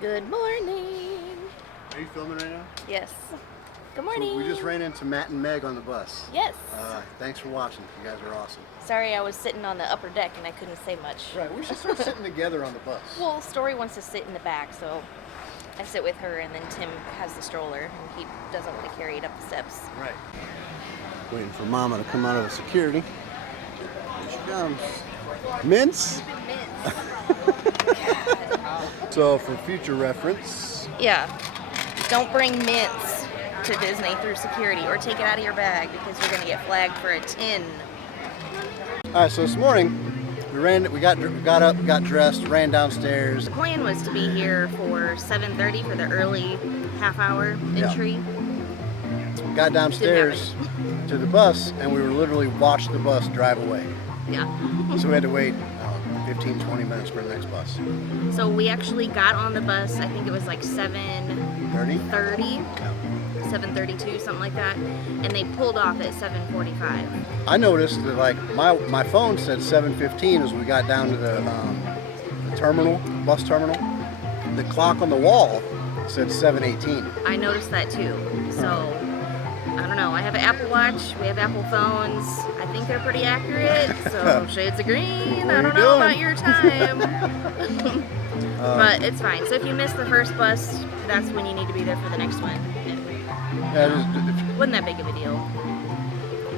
Good morning. Are you filming right now? Yes. Good morning. So we just ran into Matt and Meg on the bus. Yes. Thanks for watching. You guys are awesome. Sorry, I was sitting on the upper deck and I couldn't say much. Right, we should start sitting together on the bus. Well, Story wants to sit in the back, so I sit with her, and then Tim has the stroller, and he doesn't want to carry it up the steps. Right. Waiting for Mama to come out of security. Here she comes. Mints? So, for future reference. Yeah. Don't bring mints to Disney through security, or take it out of your bag, because you're going to get flagged for a tin. Alright, so this morning, we got up, got dressed, ran downstairs. The plan was to be here for 7:30 for the early half-hour entry. Got downstairs to the bus, and we were literally watched the bus drive away. Yeah. So we had to wait 15, 20 minutes for the next bus. So we actually got on the bus, I think it was like 7:30, 7:32, something like that, and they pulled off at 7:45. I noticed that like my phone said 7:15 as we got down to the terminal, bus terminal. The clock on the wall said 7:18. I noticed that too. So I don't know. I have an Apple Watch. We have Apple phones. I think they're pretty accurate. So shades of green. I don't know about your time. But it's fine. So if you miss the first bus, that's when you need to be there for the next one. Wasn't that big of a deal.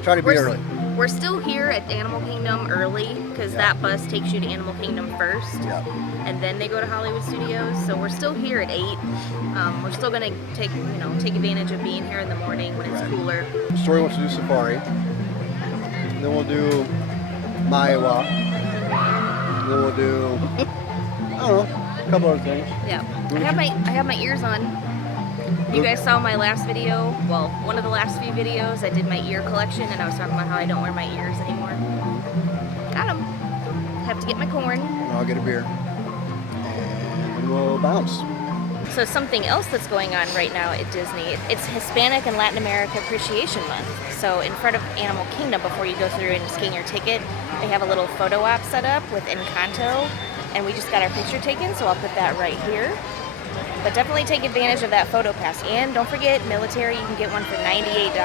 Try to be early. We're still here at Animal Kingdom early because that bus takes you to Animal Kingdom first, and then they go to Hollywood Studios. So we're still here at 8. We're still gonna take advantage of being here in the morning when it's cooler. Story wants to do safari. Then we'll do Maiwa. Then we'll do I don't know, a couple other things. Yeah, I have my ears on. You guys saw my last video, well, one of the last few videos, I did my ear collection, and I was talking about how I don't wear my ears anymore. Got them. Have to get my corn. I'll get a beer. And then we'll bounce. So something else that's going on right now at Disney, it's Hispanic and Latin America Appreciation Month. So in front of Animal Kingdom, before you go through and scan your ticket, they have a little photo op set up with Encanto, and we just got our picture taken, so I'll put that right here. But definitely take advantage of that photo pass. And don't forget, military, you can get one for $98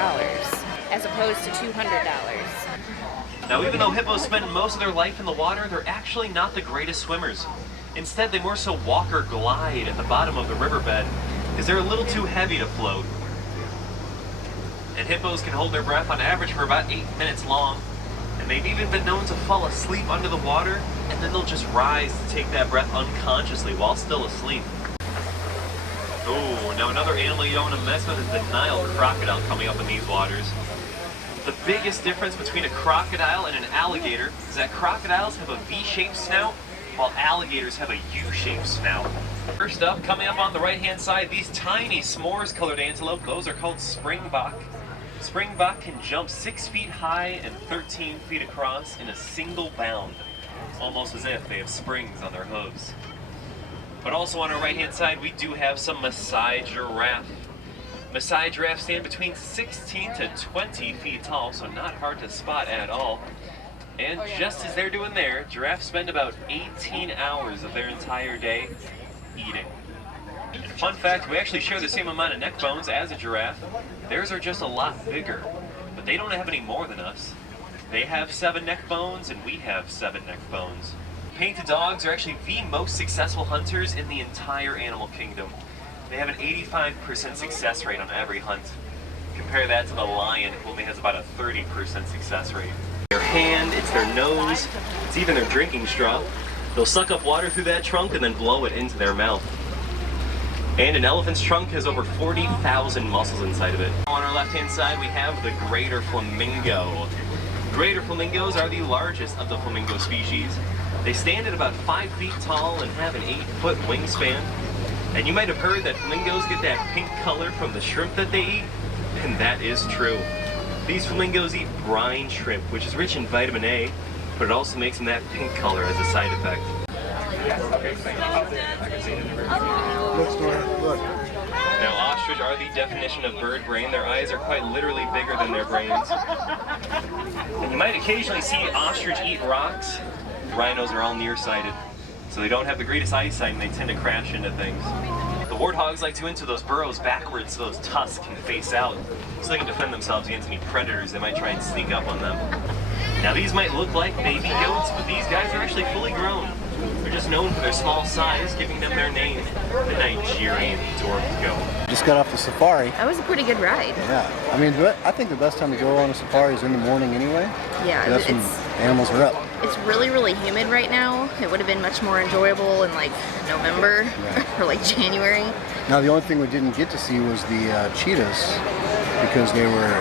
as opposed to $200. Now, even though hippos spend most of their life in the water, they're actually not the greatest swimmers. Instead, they more so walk or glide at the bottom of the riverbed because they're a little too heavy to float. And hippos can hold their breath on average for about 8 minutes long. And they've even been known to fall asleep under the water, and then they'll just rise to take that breath unconsciously while still asleep. Oh, now another animal you don't want to mess with is the Nile crocodile coming up in these waters. The biggest difference between a crocodile and an alligator is that crocodiles have a V-shaped snout, while alligators have a U-shaped snout. First up, coming up on the right-hand side, these tiny s'mores-colored antelope, those are called springbok. Springbok can jump 6 feet high and 13 feet across in a single bound, almost as if they have springs on their hooves. But also on our right-hand side, we do have some Maasai giraffe. Maasai giraffes stand between 16 to 20 feet tall, so not hard to spot at all. And just as they're doing there, giraffes spend about 18 hours of their entire day eating. And fun fact, we actually share the same amount of neck bones as a giraffe. Theirs are just a lot bigger, but they don't have any more than us. They have 7 neck bones, and we have 7 neck bones. Painted dogs are actually the most successful hunters in the entire animal kingdom. They have an 85% success rate on every hunt. Compare that to the lion, who only has about a 30% success rate. Their hand, it's their nose, it's even their drinking straw. They'll suck up water through that trunk and then blow it into their mouth. And an elephant's trunk has over 40,000 muscles inside of it. On our left-hand side, we have the greater flamingo. Greater flamingos are the largest of the flamingo species. They stand at about 5 feet tall and have an 8-foot wingspan. And you might have heard that flamingos get that pink color from the shrimp that they eat, and that is true. These flamingos eat brine shrimp, which is rich in vitamin A, but it also makes them that pink color as a side effect. Look. Now, ostrich are the definition of bird brain. Their eyes are quite literally bigger than their brains. And you might occasionally see ostrich eat rocks. Rhinos are all nearsighted. so they don't have the greatest eyesight and they tend to crash into things. The warthogs like to enter those burrows backwards so those tusks can face out, so they can defend themselves against any predators that might try and sneak up on them. Now these might look like baby goats, but these guys are actually fully grown. They're just known for their small size, giving them their name, the Nigerian dwarf goat. Just got off the safari. That was a pretty good ride. Yeah, I mean, I think the best time to go on a safari is in the morning anyway. Yeah, That's when animals are up. It's really, really humid right now. It would have been much more enjoyable in like November or like January. Now the only thing we didn't get to see was the cheetahs because they were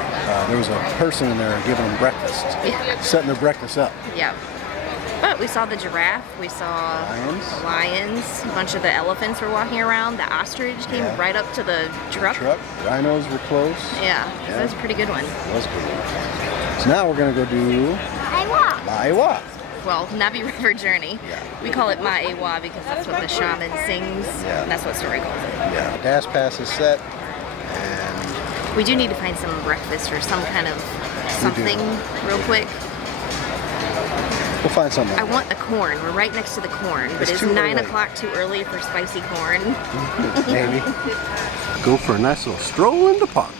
there was a person in there giving them breakfast, setting their breakfast up. Yeah. But we saw the giraffe, we saw the lions, a bunch of the elephants were walking around, the ostrich came right up to the truck. Rhinos were close. Yeah, that was a pretty good one. That was a good one. So now we're going to go do Maiwa. Well, Navi River Journey. We call it Maiwa because that's what the shaman sings, and that's what Story calls it. Yeah, Dash Pass is set, and we do need to find some breakfast or some kind of something real quick. We'll find something. I want the corn. We're right next to the corn, but is 9 o'clock too early for spicy corn? Maybe. Go for a nice little stroll in the park.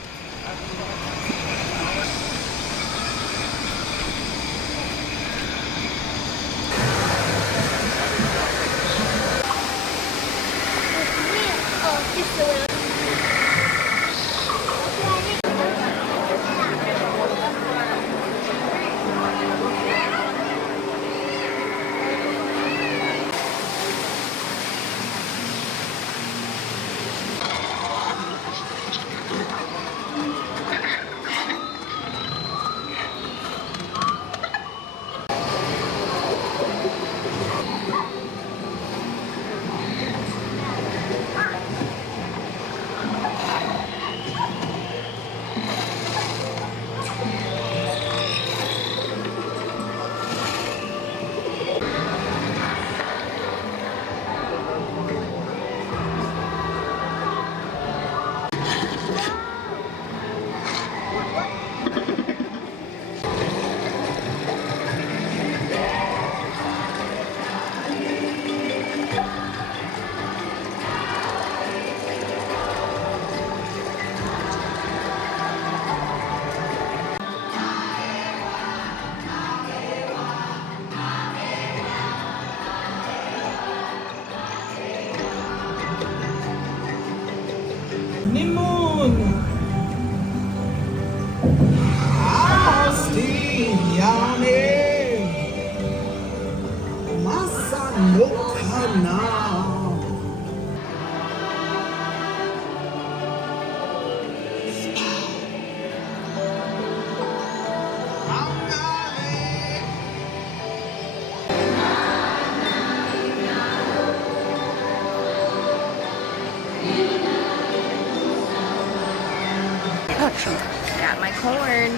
Got my corn.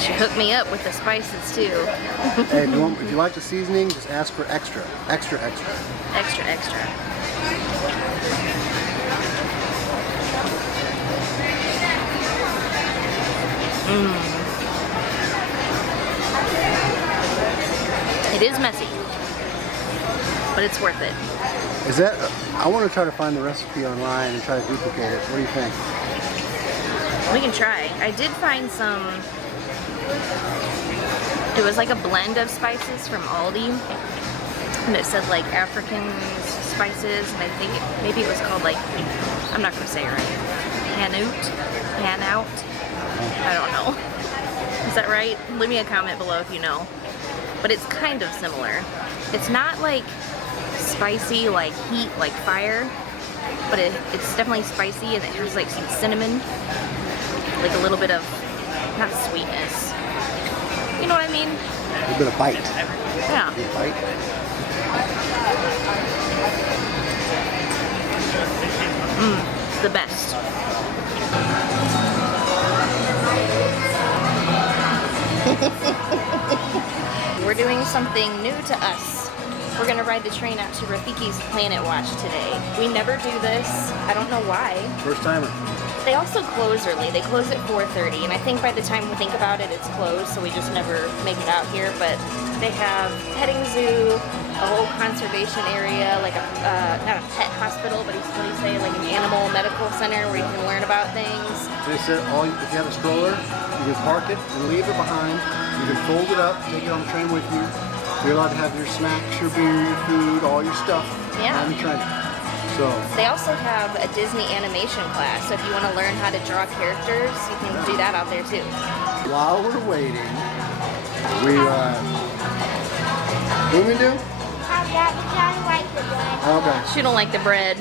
She hooked me up with the spices too. Hey, if you like the seasoning, just ask for extra. Extra, extra. Extra, extra. It is messy, but it's worth it. Is that, I want to try to find the recipe online and try to duplicate it. What do you think? We can try. I did find some, it was like a blend of spices from Aldi, and it said like African spices, and I think maybe it was called like, I'm not going to say it right, Hanout? I don't know. Is that right? Leave me a comment below if you know. But it's kind of similar. It's not like spicy, like heat, like fire, but it's definitely spicy, and it has like some cinnamon, like a little bit of, not sweetness, you know what I mean? A little bit of bite. Yeah. A little bite. It's the best. We're doing something new to us. We're gonna ride the train out to Rafikkis Planet Watch today. We never do this. I don't know why. First timer. They also close early. They close at 4:30, and I think by the time we think about it, it's closed, so we just never make it out here. But they have petting zoo, a whole conservation area, like a not a pet hospital, but what do you say, like an animal medical center where you can learn about things. They said if you have a stroller, you can park it and leave it behind. You can fold it up, take it on the train with you. You're allowed to have your snacks, your beer, your food, all your stuff on the train. So they also have a Disney animation class, so if you want to learn how to draw characters, you can do that out there too. While we're waiting, we what do we do? Okay. She don't like the bread.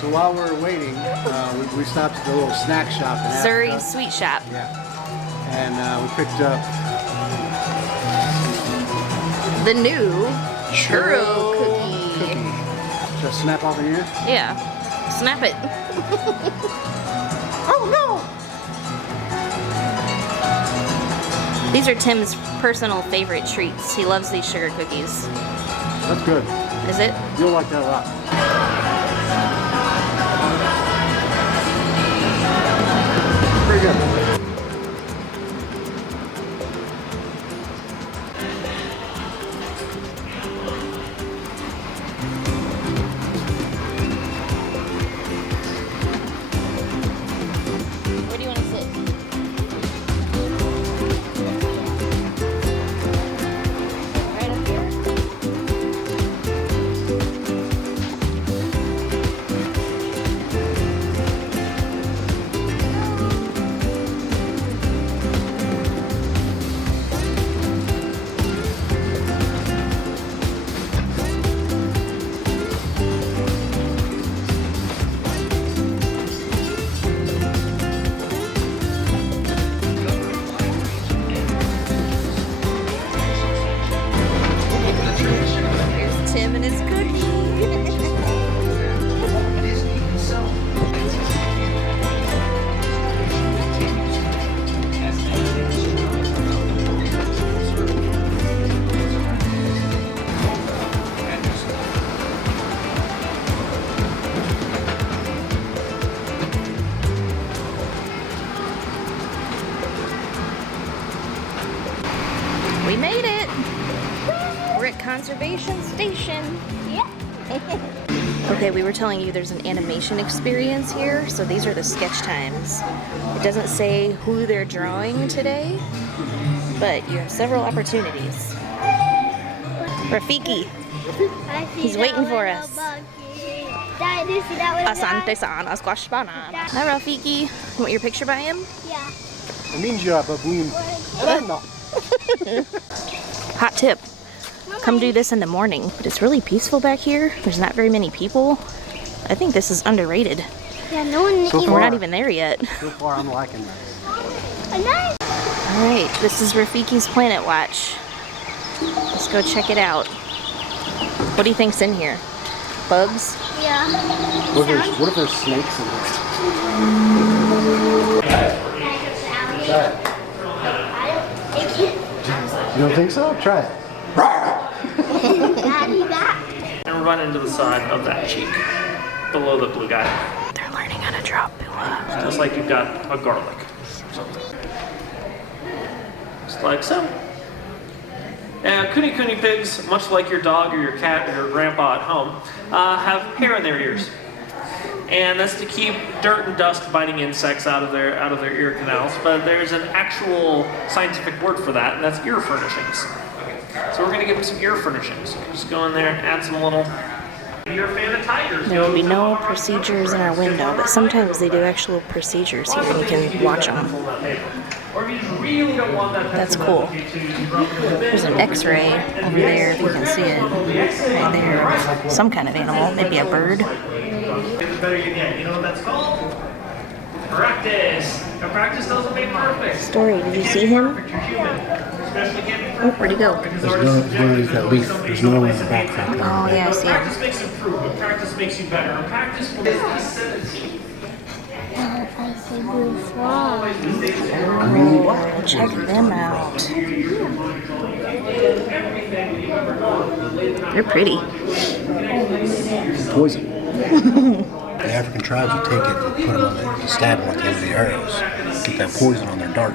So while we're waiting, we stopped at the little snack shop. Surrey's Sweet Shop. Yeah. And we picked up the new churro cookie. Should I snap off in here? Yeah. Snap it. Oh no! These are Tim's personal favorite treats. He loves these sugar cookies. That's good. Is it? You'll like that a lot. Pretty good. Where do you want to sit? Right up here? Here's Tim and his cookie. We made it. We're at Conservation Station. Yeah. Okay, we were telling you there's an animation experience here, so these are the sketch times. It doesn't say who they're drawing today, but you have several opportunities. Rafiki, he's waiting for us. Asante-san, asquash banana. Hi, Rafiki. You want your picture by him? Yeah. It means you're a baboon. No. Hot tip. Come do this in the morning, but it's really peaceful back here. There's not very many people. I think this is underrated. Yeah, no one. So We're not even there yet. So far, I'm liking this. Nice. All right, this is Rafikkis Planet Watch. Let's go check it out. What do you think's in here? Bugs? Yeah. What if there's snakes in this? You don't think so? Try it. Daddy back. And run into the side of that cheek, below the blue guy. They're learning how to draw Bula. Just like you've got a garlic. Just like so. And kuni pigs, much like your dog or your cat or your grandpa at home, have hair in their ears. And that's to keep dirt and dust biting insects out of their ear canals. But there's an actual scientific word for that, and that's ear furnishings. So we're going to give them some ear furnishings. Just go in there and add some little. You're a fan of tigers. There will be no procedures in our window, but sometimes they do actual procedures here and you can watch them. That's cool. There's an x-ray over there if you can see it. Right there. Some kind of animal, maybe a bird. You know what that's called? Practice. Now practice doesn't make perfect. Story, did you see him? Oh, where'd he go? There's that leaf. There's no one in the background. Oh, yeah, I see him. Practice makes you improve, but practice makes you better. And practice will Oh, check them out. They're pretty. Poison. The African tribes would take it and put them on the stab them at the end of the arrows. Get that poison on their dart.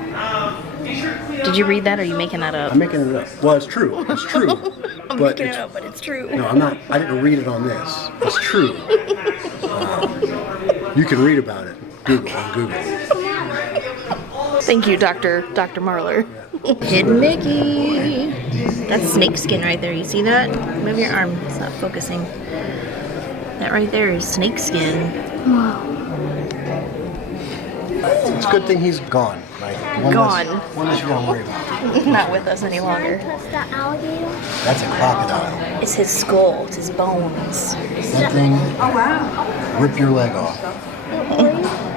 Did you read that, or are you making that up? I'm making it up. Well, it's true. It's true. I'm making it up, but it's true. No, I'm not. I didn't read it on this. It's true. You can read about it. On Google. Thank you, Dr. Marler. Hidden Mickey. That's snake skin right there. You see that? Move your arm. It's not focusing. That right there is snake skin. Wow. It's a good thing he's gone. Right? One less you gotta worry about. Not with us any longer. Touch the alligator. That's a crocodile. It's his skull. It's his bones. That thing. Oh wow. Rip your leg off.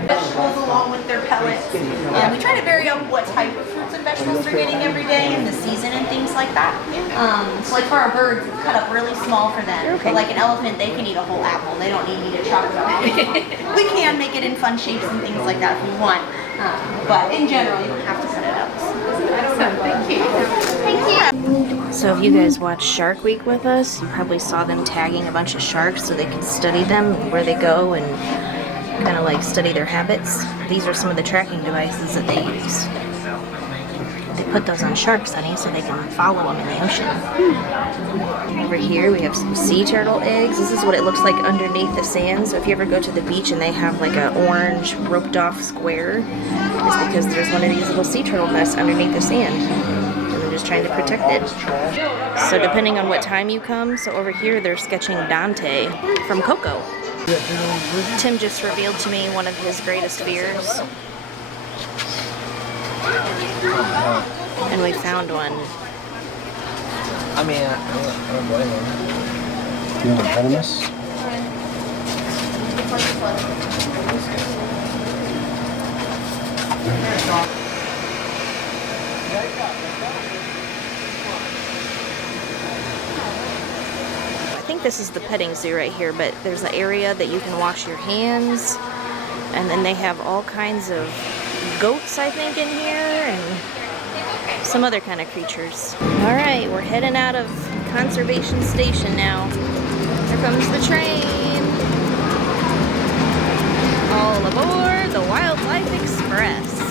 Vegetables along with their pellets. We try to vary up what type of fruits and vegetables they're getting every day and the season and things like that. So like for our birds, it's cut up really small for them. Okay. But like an elephant, they can eat a whole apple. They don't need me to chop it up. We can make it in fun shapes and things like that if you want. But in general, you don't have to cut it up. Thank you. So if you guys watched Shark Week with us, you probably saw them tagging a bunch of sharks so they could study them, where they go, and kind of like study their habits. These are some of the tracking devices that they use. They put those on sharks, honey, so they can follow them in the ocean. Over here we have some sea turtle eggs. This is what it looks like underneath the sand. So if you ever go to the beach and they have like an orange roped off square, it's because there's one of these little sea turtle nests underneath the sand. And they're just trying to protect it. So depending on what time you come, so over here they're sketching Dante from Coco. Tim just revealed to me one of his greatest fears. And we found one. I mean, I don't blame him. You know, venomous. I think this is the petting zoo right here, but there's an area that you can wash your hands, and then they have all kinds of goats, I think, in here, and some other kind of creatures. All right, we're heading out of Conservation Station now. Here comes the train. All aboard the Wildlife Express.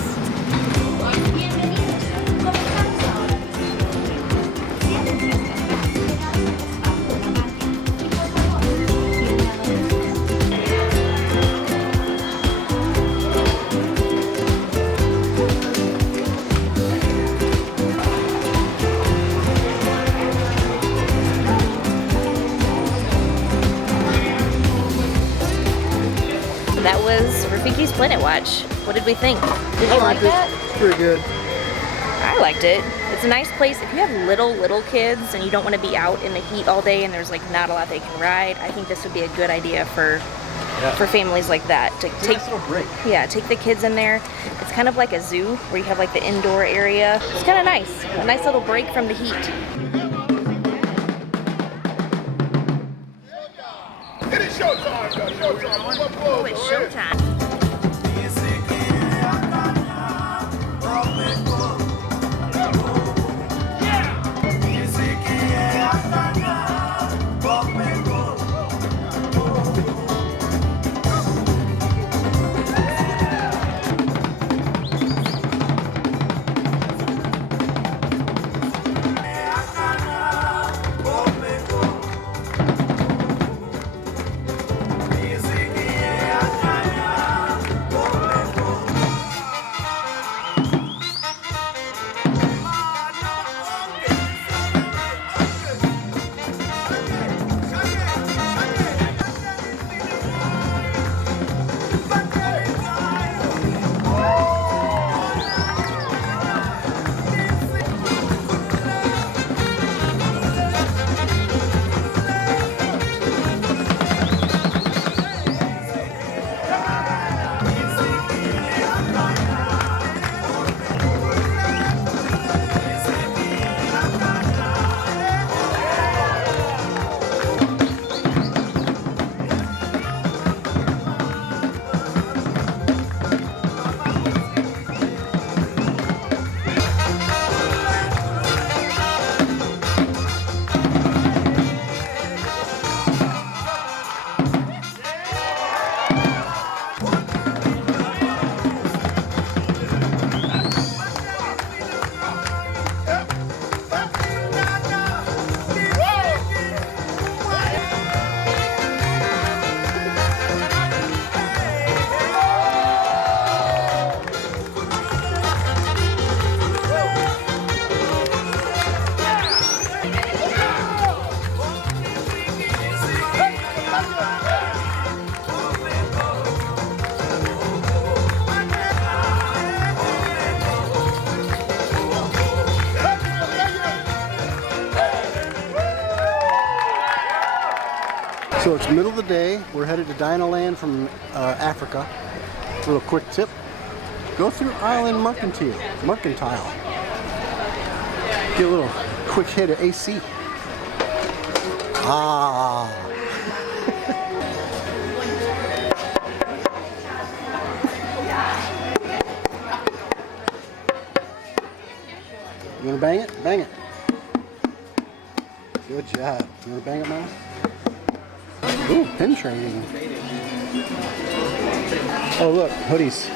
That was Rafikkis Planet Watch. What did we think? Did you like that? It's pretty good. I liked it. It's a nice place. If you have little kids and you don't want to be out in the heat all day and there's like not a lot they can ride, I think this would be a good idea for families like that. To take Nice little break. Yeah, take the kids in there. It's kind of like a zoo where you have like the indoor area. It's kind of nice. A nice little break from the heat. It is showtime, showtime. Oh, it's showtime. So it's middle of the day. We're headed to Dinoland from Africa. A little quick tip. Go through Island Mercantile. Get a little quick hit of AC. Ah. You wanna bang it? Bang it. Good job. You wanna bang it, Mom? Ooh, pin trading. Oh look, hoodies.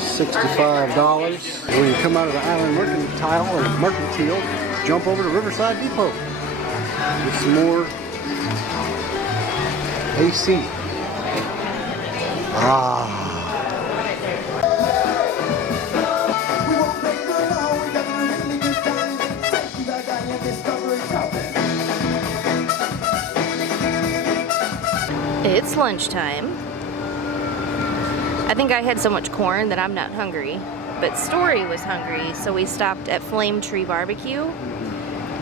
$65. When you come out of the Island Mercantile, jump over to Riverside Depot. Get some more AC. Ah. It's lunchtime. I think I had so much corn that I'm not hungry, but Story was hungry, so we stopped at Flame Tree Barbeque,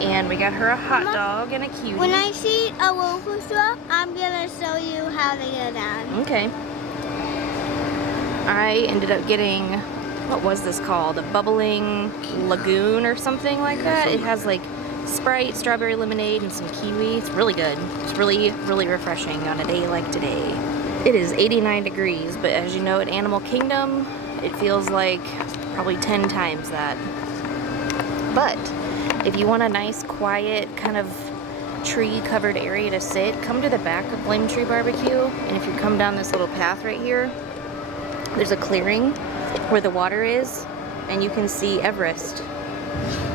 and we got her a hot dog and a cutie. When I see a local store, I'm gonna show you how to get down. Okay. I ended up getting, what was this called? A bubbling lagoon or something like that. It has like Sprite, strawberry lemonade, and some kiwi. It's really good. It's really, really refreshing on a day like today. It is 89 degrees, but as you know, at Animal Kingdom, it feels like probably 10 times that. But if you want a nice, quiet, kind of tree-covered area to sit, come to the back of Flame Tree Barbeque, and if you come down this little path right here, there's a clearing where the water is, and you can see Everest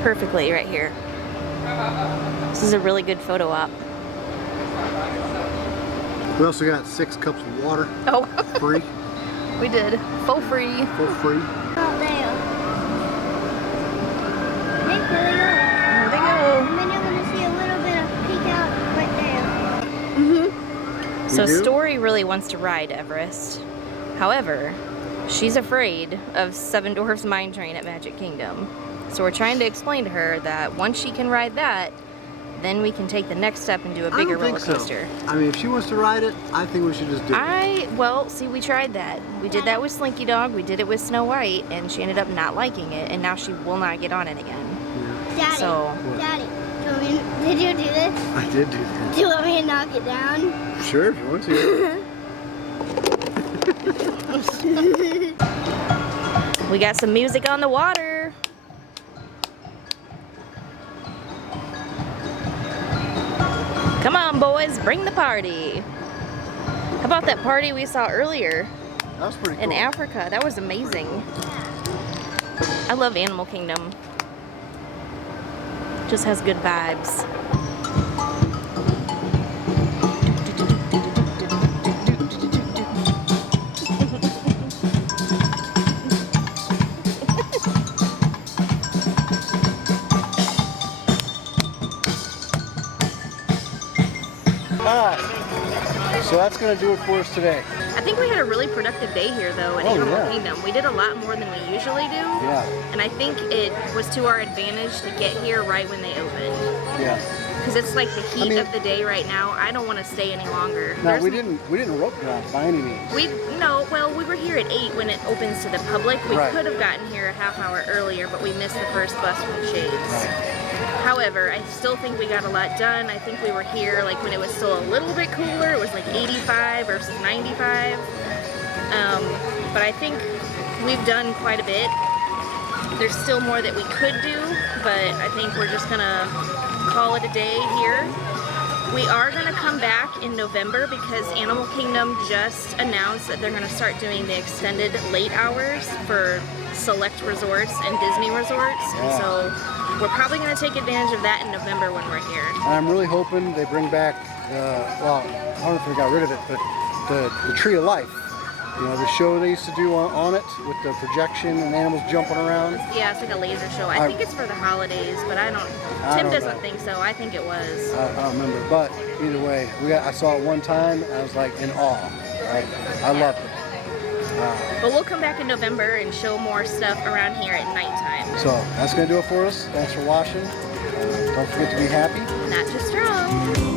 perfectly right here. This is a really good photo op. We also got 6 cups of water. Oh, Free. we did. For free. For free. Out there. Hey, there they go. There they go. And then you're gonna see a little bit of peek out right there. So You do? Story really wants to ride Everest. However, she's afraid of Seven Dwarfs Mine Train at Magic Kingdom. So we're trying to explain to her that once she can ride that, then we can take the next step and do a bigger roller coaster. So. I mean, if she wants to ride it, I think we should just do it. Well, see, we tried that. We did that with Slinky Dog, we did it with Snow White, and she ended up not liking it, and now she will not get on it again. Yeah. Daddy, So, Daddy, did you do this? I did do that. Do you want me to knock it down? Sure, if you want to. we got some music on the water. Come on, boys, bring the party. How about that party we saw earlier That was pretty cool. in Africa? That was amazing. I love Animal Kingdom. Just has good vibes. Alright, so that's going to do it for us today. I think we had a really productive day here, though, at Animal Kingdom. We did a lot more than we usually do. Yeah. And I think it was to our advantage to get here right when they opened. Yeah. Because it's like the heat of the day right now. I don't want to stay any longer. No, we didn't rope drive by any means. We were here at 8 when it opens to the public. We could have gotten here a half hour earlier, but we missed the first bus from Shades. Right. However, I still think we got a lot done. I think we were here like when it was still a little bit cooler. It was like 85 versus 95. But I think we've done quite a bit. There's still more that we could do, but I think we're just gonna call it a day here. We are gonna come back in November because Animal Kingdom just announced that they're gonna start doing the extended late hours for select resorts and Disney resorts. And so we're probably gonna take advantage of that in November when we're here. And I'm really hoping they bring back, well, I don't know if they got rid of it, but the Tree of Life. You know, the show they used to do on it with the projection and animals jumping around. Yeah, it's like a laser show. I think it's for the holidays, but Tim doesn't think so. I think it was. I don't remember, but either way, I saw it one time and I was like in awe. Right? I loved it. But we'll come back in November and show more stuff around here at nighttime. So that's gonna do it for us. Thanks for watching. Don't forget to be happy. Not just strong.